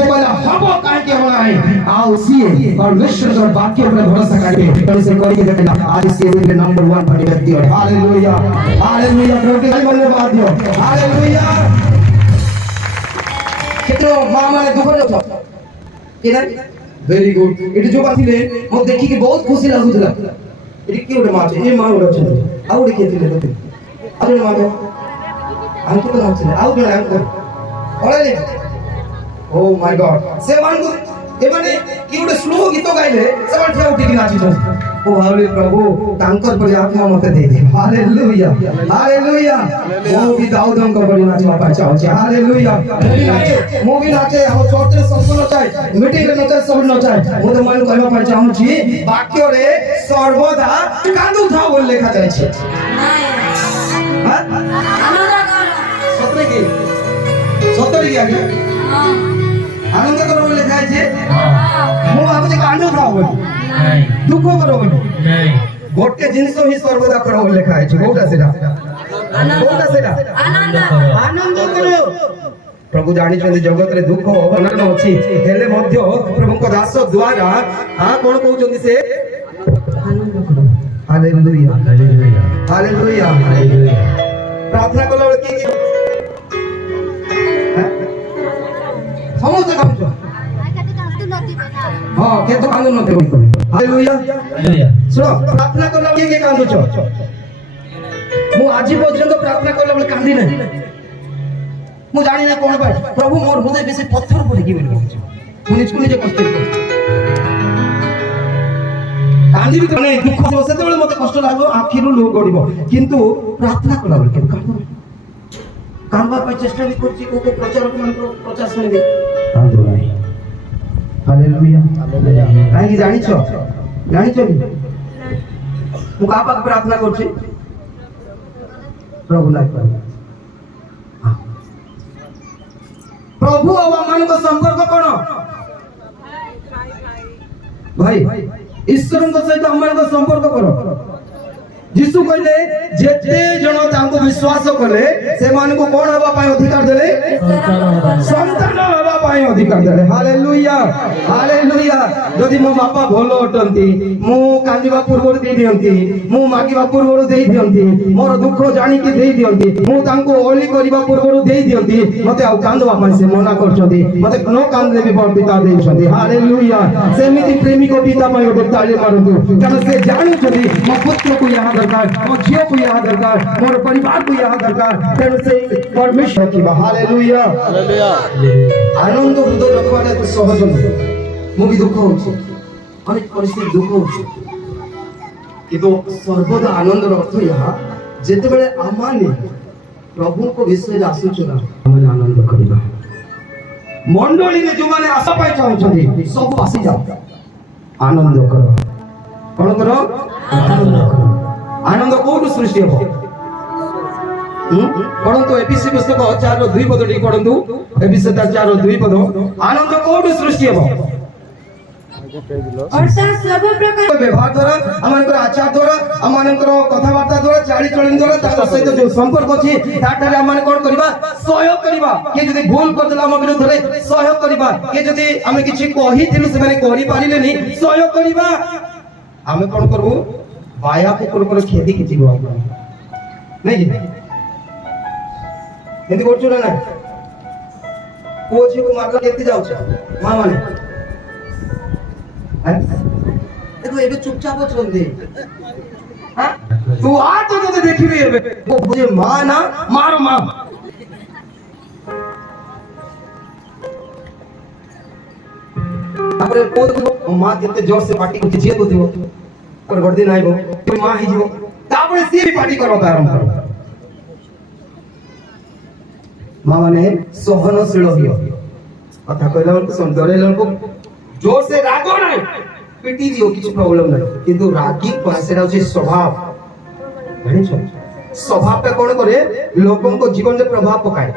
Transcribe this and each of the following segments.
हबो काहे के होना है आओ सीए और विश्व और वाक्य पर भरोसा करके तो इसे करके देखना आज सीए में नंबर 1 बड़ी व्यक्ति है हालेलुया हालेलुया बोलते हैं धन्यवाद दियो हालेलुया कितनो मां माने दुख लो केना वेरी गुड एटी जो बाथिले मो देखि के बहुत खुशी लागुतला एटी के उडे माचे ए मां उडे छले आ उडे केतिले लोते अरे मां अंत तो नाचले आ उडे अंत ओले ओ माय गॉड से मानगु एमाने कि उडे स्लो गीत गाइले सेमान ठिया उठी कि नाची छ ओ हाले प्रभु तांकर पर आत्मा मते दे दे हालेलुया हालेलुया मो भी दाऊदन को बड़ी नाचवा पाछा हो हालेलुया मो भी नाचे हम चोटरे संपूर्ण चाहे मिटी रे नचाय सब नचाय मो तो मन कहबा पाछा हम छी वाक्य रे सर्वदा कांदु था बोल लेखा जाय छै हां सत्रे की आगे आनंद करो बोले खाए छे मु भाबुचे कांडो खाओ बोली नहीं दुख करो बोली नहीं गोटे जिंस ही सर्वदा करो बोले खाए छे कोटा सेटा आनंद करो प्रभु जानि छथि जगत रे दुख अवनन अछि हेले मध्य प्रभु को दास द्वारा आ कोन कहउ छथि से आनंद करो हालेलुया हालेलुया हालेलुया हालेलुया प्रार्थना कलो की समस्त काम छ हां के तो कांदो नते बोल हालेलुया हालेलुया सुनो प्रार्थना करला के कांदो छ मु आज पर्यंत प्रार्थना करला बले कांदी नहीं मु जानि ना कोन बात प्रभु मोर हृदय बेसी पत्थर पड़े की बोल मु निजको निजे कष्ट कांदी भी तने दुख बसे तो मते कष्ट लागो आखिरु लो गडिबो किंतु प्रार्थना करला बले के कांदो कांबा पे चेष्टा भी करछि को प्रचारक मन को प्रचार सुनि दे कांदो नहीं हालेलुया हालेलुया काहे जानि छ मु का पाक प्रार्थना करछि प्रभु ना हां प्रभु और मन को संपर्क कोन भाई ईश्वर को सहित हमन को संपर्क करो यीशु कहले जेते जण तांको विश्वास कले से मान को कोन हवा पाए अधिकार देले संतान हवा पाए अधिकार देले हालेलुया हालेलुया यदि मो बापा भलो अटंती मु कांदिबा पूर्व दे दियंती मु मागिबा पूर्व दे दियंती मोर दुख जानि के दे दियंती मु तांको ओली करबा पूर्व दे दियंती मते आ कांदवा पाए से मना करछथि मते न कांदले भी बड़ पिता देछथि हालेलुया सेमिति प्रेमी को पिता पाए ओटे ताली मारंतु कारण से जानि छथि मो पुत्र को यहाँ दरकार मो झियो को यहाँ दरकार मोर परिवार को यहाँ दरकार तेनु से परमेश्वर की हालेलुया हालेलुया आनंद हृदय रखवाले तो सहज नहीं मु भी दुख होछि अनेक परिस्थिति दुख होछि किंतु सर्वदा आनंद अर्थ यहाँ जेते बेले आमाने प्रभु को विषय आसुचना हम आनंद करबा मंडली में जो माने आशा पाई चाहछथि सब आसी जाओ आनंद करो कोन करो आनंद करो आनंद कोटु सृष्टि हो पढ़ंतु एबीसी पुस्तक 4:2 पद टी पढ़ंतु एबीसी 4:2 पद आनंद कोटु सृष्टि हो अर्थात सब प्रकार व्यवहार द्वारा हमनकर आचार द्वारा हमनकर कथावार्ता द्वारा चाली चलन द्वारा तार सहित जो संपर्क अछि ताटारे हमन कोन करबा सहयोग करबा के जदी भूल कर देला हम विरुद्ध रे सहयोग करबा के जदी हम किछि कहि थिलु से माने करि पारिले नि सहयोग करबा हम कोन करबो बाया कुकुर पर खेती की जीव नहीं एंती करछु ना कोची को मारला केती जाउ छ मां माने देखो एबे चुपचाप छंदी हां तू आ तो देखिबे एबे ओ बुझे मां ना मार मां आपरे को मां केते जोर से पार्टी को जे को दियो पर गर्दी नाही गो तू मां ही जीवो तापरे सी भी पार्टी करो आरंभ करो मां माने सहनशील हियो कथा कहला को सुंदरेला को जोर से रागो नाही पिटी दियो किछ प्रॉब्लम नाही किंतु रागी पासेरा होची स्वभाव जानि छ स्वभाव पे कोन करे लोकन को जीवन में प्रभाव पकाए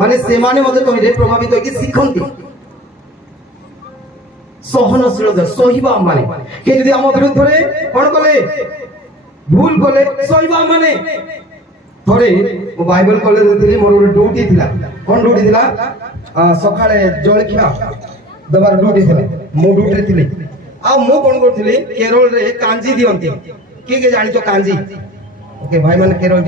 माने से माने मते कहि प्रभावित होई कि सिखंती सहनशील सहिबा माने के यदि हम विरुद्ध रे कोन कले भूल कले सहिबा माने थोड़े वो बाइबल कॉलेज देली मोर ड्यूटी थिला कोन ड्यूटी थिला सकाळे जळखिया दबार ड्यूटी थे मु ड्यूटी थिले आ मु कोन करथिले केरल रे कांजी दियंती के जानि तो कांजी ओके भाई माने केरल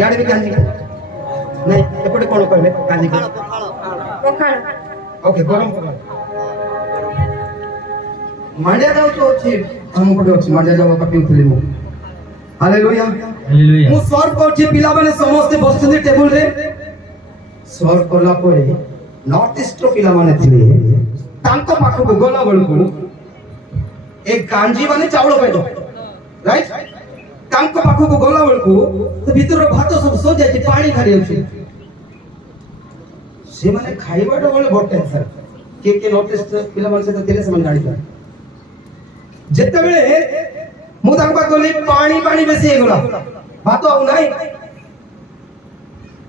याडे भी कांजी नहीं एपटे कोन कहले कांजी पखाल ओके गरम पखाल मांड्या जाऊ तो अछि हम पटे अछि मांड्या जाऊ का पिउथिले मु हालेलुया हालेलुया मु सर्व करछि पिला माने समस्त बसथि टेबल रे सर्व करला परे नॉर्थ ईस्ट रो पिला माने थिले तांको पाखो गला बळकु एक कांजी माने चावल पेटो राइट तांको पाखो गला बळकु तो भीतर भात सब सो जाय पानी खाली अछि से माने खाइबाटा बोले बहुत टेंशन के नॉर्थ ईस्ट पिला माने से तेरे समझ गाड़ी जेते बेले मु तांको कहली पानी पानी बेसी हे गला भात आउ नाही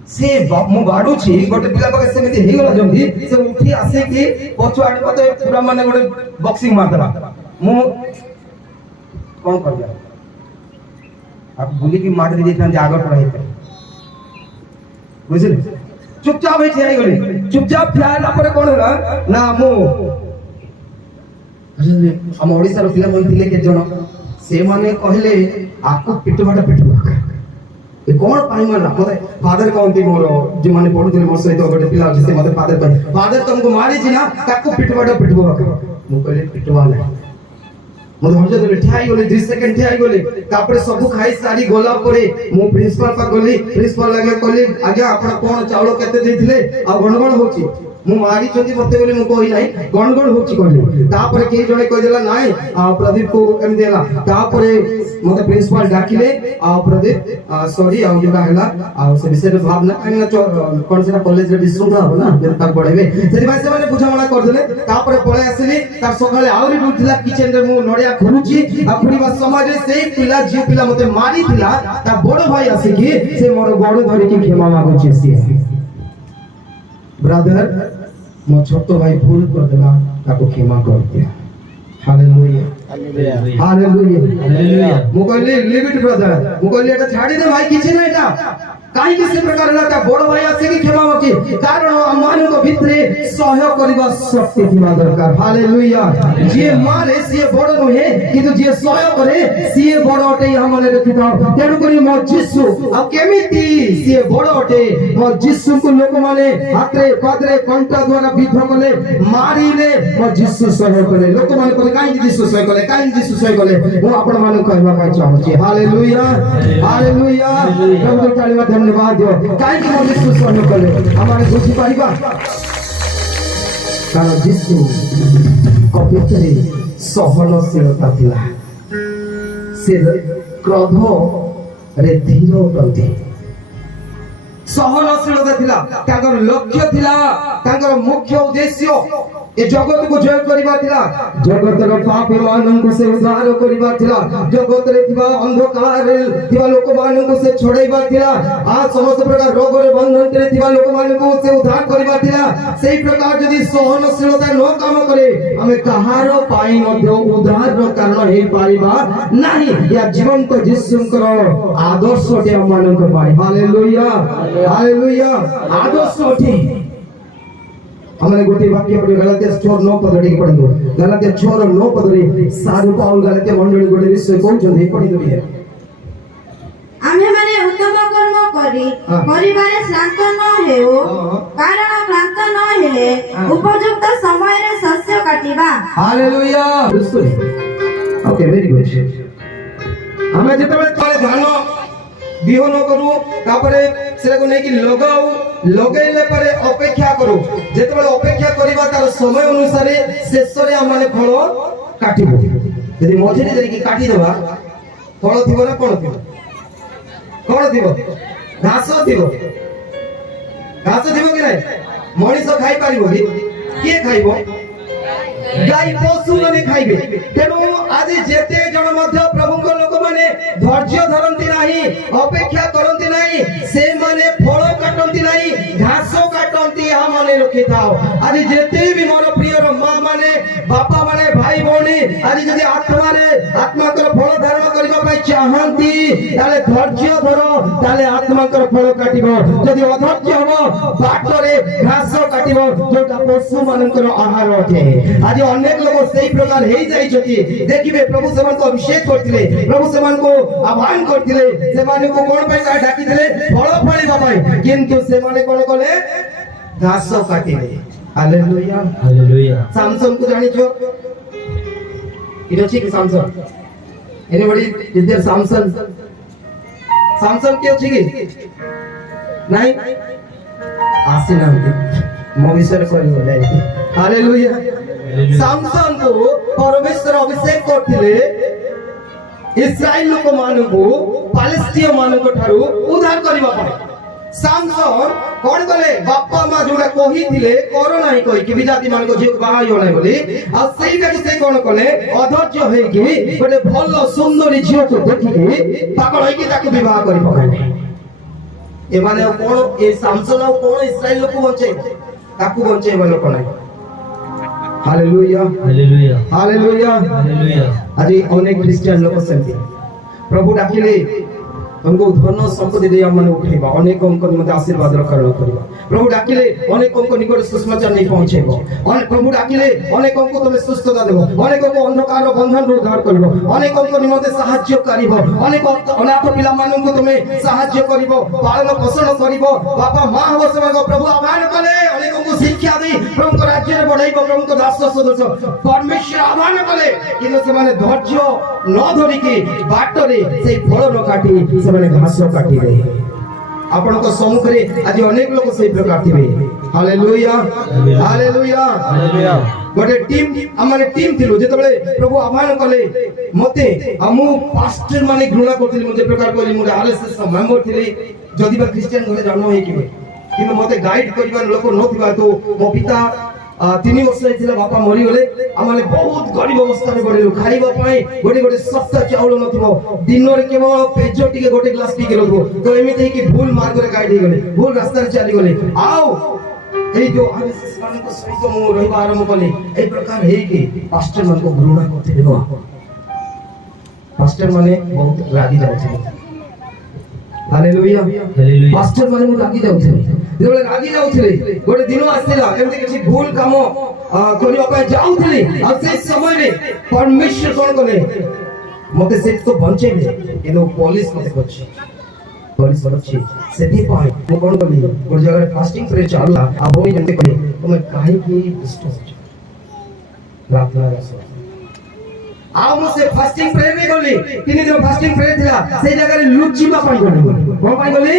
से मु बाडू छी गोटे पिला पाके सेमिति हे गला जंदी से उठी आसे कि पछु आडी पते पूरा माने गोटे बॉक्सिंग मार देला मु कोन कर दिया आप गुली की मार दी थन जागर पर रही बुझले चुपचाप हे ठियाई गली चुपचाप ठियाला पर कोन होला ना मु बुझले हम ओडिसा रो पिला मन थिले के जण से माने कहले आपको पिटवाटा पिटवा ए कोन पाई मारला मते फादर कहंती मोर जे माने पढुथिले मोर सहित गोटे पिला जे मते फादर तुमको मारी छी ना ताको पिटवाटा पिटवा मु कहले पिटवा ना मो धैर्य देले ठियाई गले 2 सेकंड ठियाई गले तापरे सब खाई सारी गोला परे मु प्रिंसिपल पा गली प्रिंसिपल लागे कहले आज्ञा आपण कोन चावल केते देथिले आ गणगण होची मु मारी चोती मते बोले मु कहि नाही गणगण होची कहले तापरे के जणे कहि देला नाही आ प्रदीप को एम देला तापरे मते प्रिंसिपल डाकिले आ प्रदीप सॉरी आ जेबा हैला आ से विषय रे भावना कहिना कोन सेना कॉलेज रे विश्रुंखला हो ना जे तक पढेबे सेति भाई से माने बुझामणा कर देले तापरे पळे आसिली तार सकाळे आउरी डुटिला किचन रे मु नडिया खुरुची आ खुरिबा समय रे सेई पिला जे पिला मते मारी थिला ता बड़ भाई आसी कि से मोर गोड़ धरि कि क्षमा मागुची से ब्रदर मो छोटो भाई भूल कर देला ताको क्षमा कर दिया हालेलुया हालेलुया हालेलुया मु कहली लिव इट ब्रदर मु कहली एटा छाडी दे भाई किछि नै एटा काई कि से प्रकार रहता बड़ भाई आसे कि क्षमा होकी कारण अमान को भितरे सहयोग करबा शक्ति थिबा दरकार हालेलुया जे मारे से बड़ नहे किंतु जे सहयोग करे से बड़ अटे हमने रखिता तेनु करी मो जिसु आ केमिति से बड़ अटे मो जिसु को लोक माने हातरे पादरे कंटा द्वारा विद्ध कले मारिले मो जिसु सहयोग करे लोक माने कहले काई जिसु सहयोग करे काई जिसु सहयोग करे मु आपण माने कहबा का चाहू छी हालेलुया हालेलुया प्रभु ताली धन्यवाद दियो काई कि जिसु सहयोग कले हमारे बुझी पाइबा कारण जिसु कपितरे सहनशीलता थिला से क्रोध रे धीर होतंती सहनशीलता थिला ताकर लक्ष्य थिला ताकर मुख्य उद्देश्य ए जगत को जय करिबा थिला जगत रो पापी मानन को से उद्धार करिबा थिला जगत रे थिबा अंधकार रे थिबा लोक मानन को से छोड़ाइबा थिला आ समस्त प्रकार रोग रे बंधन रे थिबा लोक मानन को से उद्धार करिबा थिला सेही प्रकार जदी सहनशीलता न काम करे हमें कहारो पाई मध्य उद्धार रो कारण हे पारिबा नाही या जीवन को जिसुंकर आदर्श के मानन को पाई हालेलुया हालेलुया आदर्श ओठी हमने गोटे वाक्य पढ़े गलातिया 6:9 पदड़ी पढ़ो गलातिया 6:9 पदड़ी साधु पाउल गलातिया मंडली गोटे विषय कहउछन पढ़ी दबी आमे माने उत्तम कर्म करी परिवारे श्रांत न हेउ कारण श्रांत न हेले उपयुक्त समय रे शस्य काटिबा हालेलुया ओके वेरी गुड हमें जेतबे तले ध्यान बिहोन करू तापरे सेरा को नै कि लगाऊ लगैले परे अपेक्षा करू जेतबे अपेक्षा करिबा तार समय अनुसार शेष रे हमने फल काटिबो यदि मझिरे जाई कि काटी देबा फल थिबो ना कोन थिबो घास थिबो कि नै मनीष खाई पारिबो के खाइबो गाई पशु माने खाइबे तेनु आज जेते जण मध्य प्रभु को लोक माने धैर्य धरंती नाही अपेक्षा करंती नाही से माने फल काटंती नाही घास काटंती हम माने रखि थाओ आज जेते भी मोर प्रिय मां माने बापा माने भाई भौणी आज जदी आत्मा को फल धारण करबा पई चाहंती তাহলে ধৈর্য ধরো তাহলে আত্মাଙ୍କର ଫଳ କାଟିବ ଯଦି ଅଧୈର୍ଯ୍ୟ ହବ ବାଟରେ ଘାସ କାଟିବ ଯୋଉଟା ପଶୁ ମାନଙ୍କର ଆହାର ଅଟେ ଆଜି ଅନେକ ଲୋକ ସେଇ ପ୍ରକାର ହେଇ ଯାଇଛନ୍ତି ଦେଖିବେ ପ୍ରଭୁ ସେମାନଙ୍କୁ ଅଭିଷେକ କରିଥିଲେ ପ୍ରଭୁ ସେମାନଙ୍କୁ ଆହ୍ୱାନ କରିଥିଲେ ସେମାନଙ୍କୁ କଣ ପାଇଁ ଡାକିଥିଲେ ଫଳ ଫଳିବା ପାଇଁ କିନ୍ତୁ ସେମାନେ କଣ କଲେ ଘାସ କାଟିଲେ ହାଲେଲୁୟା ହାଲେଲୁୟା ସାମସନ କୁ ଜାଣିଛ ଇଏ ଅଛି କି Samson anybody is there samson samson କିଏ ଅଛି କି ନାଇଁ ଆସିନାହାନ୍ତି ମୋ ବିଷୟରେ କହିଲେ ହାଲେଲୁୟା ସାମସନ କୁ ପରମେଶ୍ୱର ଅଭିଷେକ କରିଥିଲେ ଇସ୍ରାଏଲ ଲୋକମାନଙ୍କୁ ପାଲେଷ୍ଟିୟ ମାନଙ୍କ ଠାରୁ ଉଦ୍ଧାର କରିବା ପାଇଁ ସାମସନ କଣ କଲେ ବାପା ମା ଯୋଉଟା କହିଥିଲେ କର ନାହିଁ କହିକି ବିଜାତି ମାନଙ୍କ ଝିଅକୁ ବାହା ହେଇବ ନାହିଁ ବୋଲି ଆଉ ସେଇଟାକୁ ସେ କଣ କଲେ ଅଧୈର୍ଯ୍ୟ ହେଇକି ଗୋଟେ ଭଲ ସୁନ୍ଦରୀ ଝିଅକୁ ଦେଖିକି ପାଗଳ ହେଇକି ତାକୁ ବିବାହ କରି ପକାଇଲେ ଏମାନେ ଆଉ କଣ ଏ ସାମସନ ଆଉ କଣ ଇସ୍ରାଏଲ ଲୋକ ବଞ୍ଚେଇବ ତାକୁ ବଞ୍ଚେଇବା ଲୋକ ନାହିଁ ହାଲେଲୁୟା ହାଲେଲୁୟା ହାଲେଲୁୟା ହାଲେଲୁୟା ଆଜି ଅନେକ ଖ୍ରୀଷ୍ଟିଆନ ଲୋକ ସେମିତି ପ୍ରଭୁ ଡାକିଲେ तुमको धन संपत्ति दे हमने उठेबा अनेक अंक निमते आशीर्वाद रखर करबा प्रभु डाकिले अनेक अंक निकट सुसमाचार नहीं पहुंचेबो प्रभु डाकिले अनेक अंक तुमे सुस्थता देबो अनेक अंक अंधकार बंधन रो उद्धार करबो अनेक अंक निमते सहाय्य करिवो अनेक अनाथ पिला माननकु तुमे सहाय्य करिवो पालन पोषण करिवो बापा मां हो समग प्रभु आह्वान कले अनेक अंक शिक्षा दे प्रभु को राज्य रे बढ़ाइबो प्रभु को दास सदस्य परमेश्वर आह्वान कले किनो से माने धैर्य न धरि के बाटरे से फल न काटी ସେମାନେ ଘାସ କାଟିବେ ଆପଣଙ୍କ ସମ୍ମୁଖରେ ଆଜି ଅନେକ ଲୋକ ସେଇ ପ୍ରକାର ଥିବେ ହାଲେଲୁୟା ହାଲେଲୁୟା ହାଲେଲୁୟା ଗୋଟେ ଟିମ୍ ଆମର ଟିମ୍ ଥିଲୁ ଯେତେବେଳେ ପ୍ରଭୁ ଆହ୍ୱାନ କଲେ ମତେ ମୁଁ ପାଷ୍ଟର ମାନେ ଘୃଣା କରୁଥିଲି ମୁଁ ଯେ ପ୍ରକାର କହିଲି ମୁଁ ଆରଏସଏସ୍ ମେମ୍ବର ଥିଲି ଯଦି ବା ଖ୍ରୀଷ୍ଟିଆନ ଘରେ ଜନ୍ମ ହେଇକିବେ କିନ୍ତୁ ମତେ ଗାଇଡ କରିବାର ଲୋକ ନଥିବା ତ ମୋ ପିତା 3 ବର୍ଷ ହେଇଥିଲା ବାପା ମରିଗଲେ ଆମେ ବହୁତ ଗରିବ ଅବସ୍ଥାରେ ବଢିଲୁ ଖାଇବା ପାଇଁ ଗୋଟେ ଗୋଟେ ସପ୍ତାହ ଚାଉଳ ନଥିବ ଦିନରେ କେବଳ ପେଜ ଟିକେ ଗୋଟେ ଗ୍ଲାସ ଟିକେ ରହୁଥିବ ତ ଏମିତି ହେଇକି ଭୁଲ ମାର୍ଗରେ ଗାଇଡ ହେଇଗଲେ ଭୁଲ ରାସ୍ତାରେ ଚାଲିଗଲେ ଆଉ ଏଇ ଯୋଉ ଆରଏସଏସ୍ ମାନଙ୍କ ସହିତ ମୁଁ ରହିବା ଆରମ୍ଭ କଲି ଏଇ ପ୍ରକାର ହେଇକି ପାଷ୍ଟର ମାନଙ୍କୁ ଘୃଣା କରୁଥିଲେ ପାଷ୍ଟର ମାନେ ବହୁତ ରାଗି ଯାଉଥିଲେ ହାଲେଲୁୟା ହାଲେଲୁୟା ପାଷ୍ଟର ମାନେ ମୁଁ ରାଗି ଯାଉଥିଲେ ଯେତେବେଳେ ରାଗି ଯାଉଥିଲେ ଗୋଟେ ଦିନ ଆସିଥିଲା ଏମିତି କିଛି ଭୁଲ କାମ କରିବା ପାଇଁ ଯାଉଥିଲି ଆଉ ସେଇ ସମୟରେ ପରମେଶ୍ୱର କଣ କଲେ ମତେ ସେଠୁ ବଞ୍ଚେଇଲେ କିନ୍ତୁ ପୋଲିସ ମତେ କରିଛି ପୋଲିସ ଅଛି ସେଥିପାଇଁ ମୁଁ କଣ କଲି ଗୋଟେ ଜାଗାରେ ଫାଷ୍ଟିଂ ପ୍ରେ ଚାଲିଲା ଆଉ ଭଉଣୀ ଯେମିତି କଲେ ତୁମେ କାହିଁକି ଦୁଷ୍ଟ ହଉଛ ପ୍ରାର୍ଥନାର ସହ ଆଉ ମୁଁ ସେ ଫାଷ୍ଟିଂ ପ୍ରେ ରେ ଗଲି 3 ଦିନ ଫାଷ୍ଟିଂ ପ୍ରେ ଥିଲା ସେଇ ଜାଗାରେ ଲୁଚିବା ପାଇଁ ଗଲି କଣ ପାଇଁ ଗଲି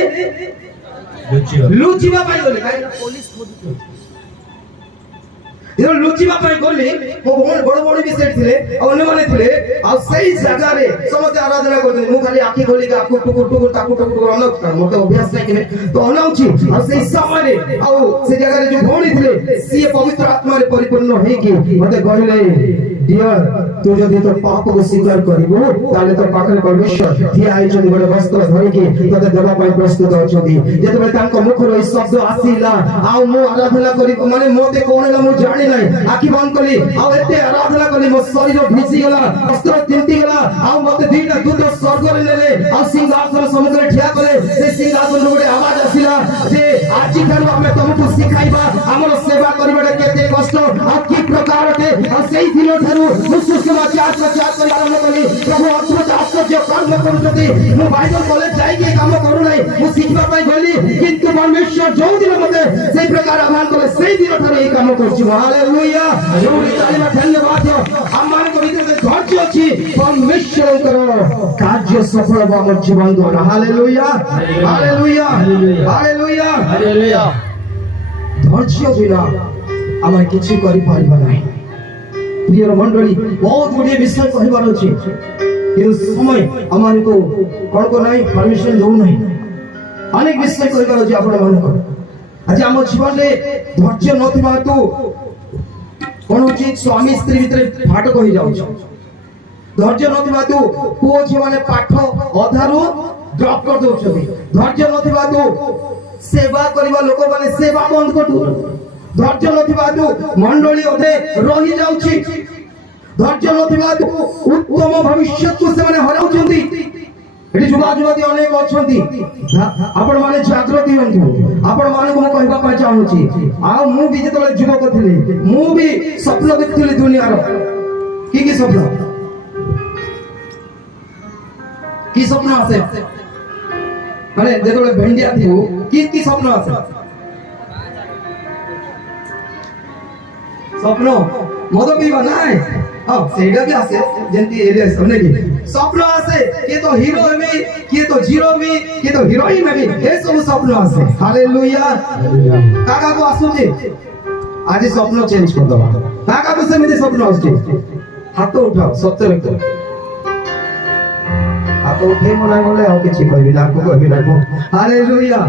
ଲୁଚିବା ପାଇଁ ଗଲି କାହିଁକି ପୋଲିସ ଖୋଜୁଥିଲେ ଯେତେବେଳେ ଲୁଚିବା ପାଇଁ ଗଲି ମୋ ବଡ ବଡ ବି ସେଠି ଥିଲେ ଆଉ ଅନ୍ୟମାନେ ଥିଲେ ଆଉ ସେଇ ଜାଗାରେ ସମସ୍ତେ ଆରାଧନା କରୁଛନ୍ତି ମୁଁ ଖାଲି ଆଖି ଖୋଲିକି ଆକୁ ଟୁକୁର ଟୁକୁର ତାକୁ ଟୁକୁର ଅନାଉଛି ମୋତେ ଅଭ୍ୟାସ ନାହିଁ କେବେ ତ ଅନାଉଛି ଆଉ ସେଇ ସମୟରେ ଆଉ ସେ ଜାଗାରେ ଯୋଉ ଭଉଣୀ ଥିଲେ ସିଏ ପବିତ୍ର ଆତ୍ମାରେ ପରିପୂର୍ଣ୍ଣ ହେଇକି ମୋତେ କହିଲେ डियर तू जदि तो पाप को स्वीकार करिबो ताले तो पाखरे परमेश्वर ठिया आइछन गोटे वस्त्र धरिके तते देबा पई प्रस्तुत अछथि जेतबे तांको मुखरो ई शब्द आसीला आ मु आराधना करी माने मोते कोनला मु जानि नै आखि बंद कली आ एते आराधना कली मो शरीर भिसी गला वस्त्र तिंती गला आ मते दीटा दूत स्वर्ग रे नेले आ सिंहासन समुद्र ठिया कले से सिंहासन गोटे आवाज आसीला जे आजि थारु हमें तुमको सिखाइबा हमर सेवा करिबाटे केते कष्ट आ की प्रकार के आ सेई दिनो थारु सुसमाचार प्रचार कर आरंभ कली प्रभु अद्भुत आश्चर्य कर्म करूछथि मु बाइबल कॉलेज जाई के काम करू नै मु सिखबा पई गली किंतु परमेश्वर जो दिन मते सेई प्रकार आह्वान कले सेई दिन थारे ए काम करछि हालेलुया जोड़ी तालीमा धन्यवाद आमान को भीतर धैर्य अछि परमेश्वरकर कार्य सफल बा हमर जीवन द्वारा हालेलुया हालेलुया हालेलुया हालेलुया धैर्य बिना आमार किछि करि पारिबा नाही प्रिय मंडली बहुत गुड़िए विषय कहबार अछि कि समय आमान को कोन को नाही परमिशन दउ नाही अनेक विषय कहबार अछि आपण मान को आज हम जीवन रे धैर्य नथिबा तो कोन अछि स्वामी स्त्री भीतर फाटक होई जाउ छ धैर्य नथिबा तो पुओ झी माने पाठ अधारो ड्रॉप कर दउ छथि धैर्य नथिबा तो सेवा करबा लोक माने सेवा बंद कर दउ धैर्य नथिबा तो मंडली ओथे रही जाउछि धैर्य नथिबा तो उत्तम भविष्य को से माने हराउछंती ଏଠି ଯୁବା ଯୁବତୀ ଅନେକ ଅଛନ୍ତି ଆପଣ ମାନେ ଜାଗ୍ରତ ହୁଅନ୍ତୁ ଆପଣ ମାନଙ୍କୁ ମୁଁ କହିବା ପାଇଁ ଚାହୁଁଛି ଆଉ ମୁଁ ବି ଯେତେବେଳେ ଯୁବକ ଥିଲି ମୁଁ ବି ସ୍ୱପ୍ନ ଦେଖୁଥିଲି ଦୁନିଆର କି ସ୍ୱପ୍ନ কি স্বপ্ন আছে মানে যেতବେଳେ ভেন্ডিয়া থিবু কি স্বপ্ন আছে স্বপ্ন মদ পিবা নাই সেইটা भी আছে যেমতি এরিয়া সামনে কি স্বপ্ন আছে কে তো হিরো হবে কে তো জিরো হবে কে তো হিরোইন হবে এই সব স্বপ্ন আছে হালেলুয়া কাকা কো আসুছে আজ স্বপ্ন চেঞ্জ করে দাও কাকা কো সেমিতে স্বপ্ন আসছে হাত উঠাও সত্য রেখো हाथ उठे मना बोले आओ किसी कहबी ना को कहबी ना को हालेलुया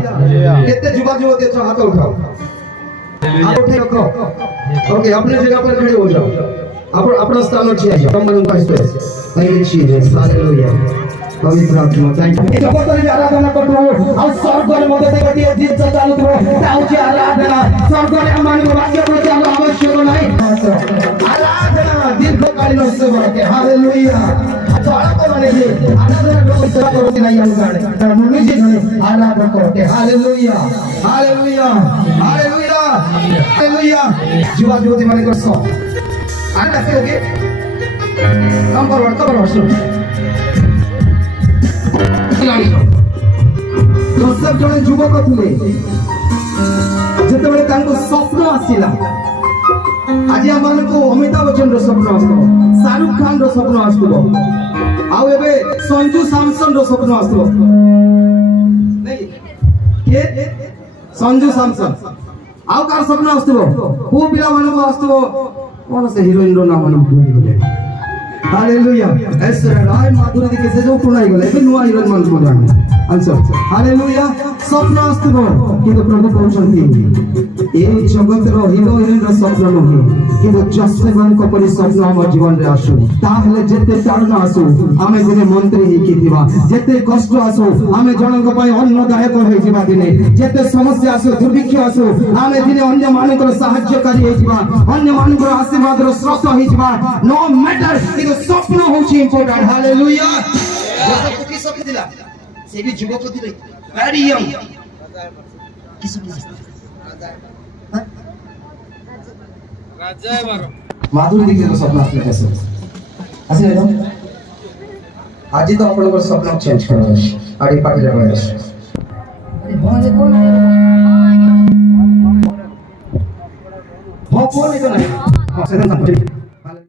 कितने युवा युवती अच्छा हाथ उठाओ हाथ उठे रखो ओके अपने जगह पर खड़े हो जाओ अपना स्थान अच्छे आ जाओ मन का space thank you Jesus hallelujah पवित्र आत्मा थैंक यू जगत में आराधना करतो और स्वर्ग में मदद करती है दिन चालू करो ताऊची आराधना स्वर्ग में मान को वाक्य प्रचार आवश्यक नहीं आराधना दीर्घकालीन सेवा के हालेलुया आराधना लोग सेवा करते नहीं हम गाने मुनि जी ने आराधना करते हालेलुया हालेलुया हालेलुया हालेलुया जीवा ज्योति माने कर सो आने से होगे कम पर सुन दशक जने युवक थिले जेतेबेले तांको स्वप्न आसिला आज आमानको अमिताभ बच्चन रो स्वप्न आसतो शाहरुख खान रो स्वप्न आसतो आउ एबे संजू सैमसन रो स्वप्न आसतो नहीं के संजू सैमसन आउ कार स्वप्न आसतो को पिला मानको आसतो कोन से हीरोइन रो नाम माने भूली गेले हालेलुया ऐश्वर्या राय माधुरी दिखे से जो पुनाई गले एबे नुआ हीरोइन मान को जाने आंसर हालेलुया स्वप्न आसतो किंतु प्रभु कहउछन्ती ए जगत रो हीरो हिरोइन रो स्वप्न नहि किंतु जसमान को परि स्वप्न हम जीवन रे आसु ताहले जेते तारण आसु आमे दिने मंत्री हि किथिबा जेते कष्ट आसु आमे जनक पय अन्नदायक होई जिबा दिने जेते समस्या आसु दुर्भिक्ष आसु आमे दिने अन्य मानकर सहायकारी होई जिबा अन्य मानकर आशीर्वाद रो स्रोत होई जिबा नो मैटर किंतु स्वप्न होछि इम्पोर्टेंट हालेलुया जैसे को की स्वप्न दिला से भी युवक दिले वेरी यंग की स्वप्न राजा मारो माधुरी दीक्षित स्वप्न आपने कैसे ऐसे नहीं आज ही तो अपन को स्वप्न चेंज करना है आड़ी पार्टी लगा है अरे बोले कौन हो कौन इधर नहीं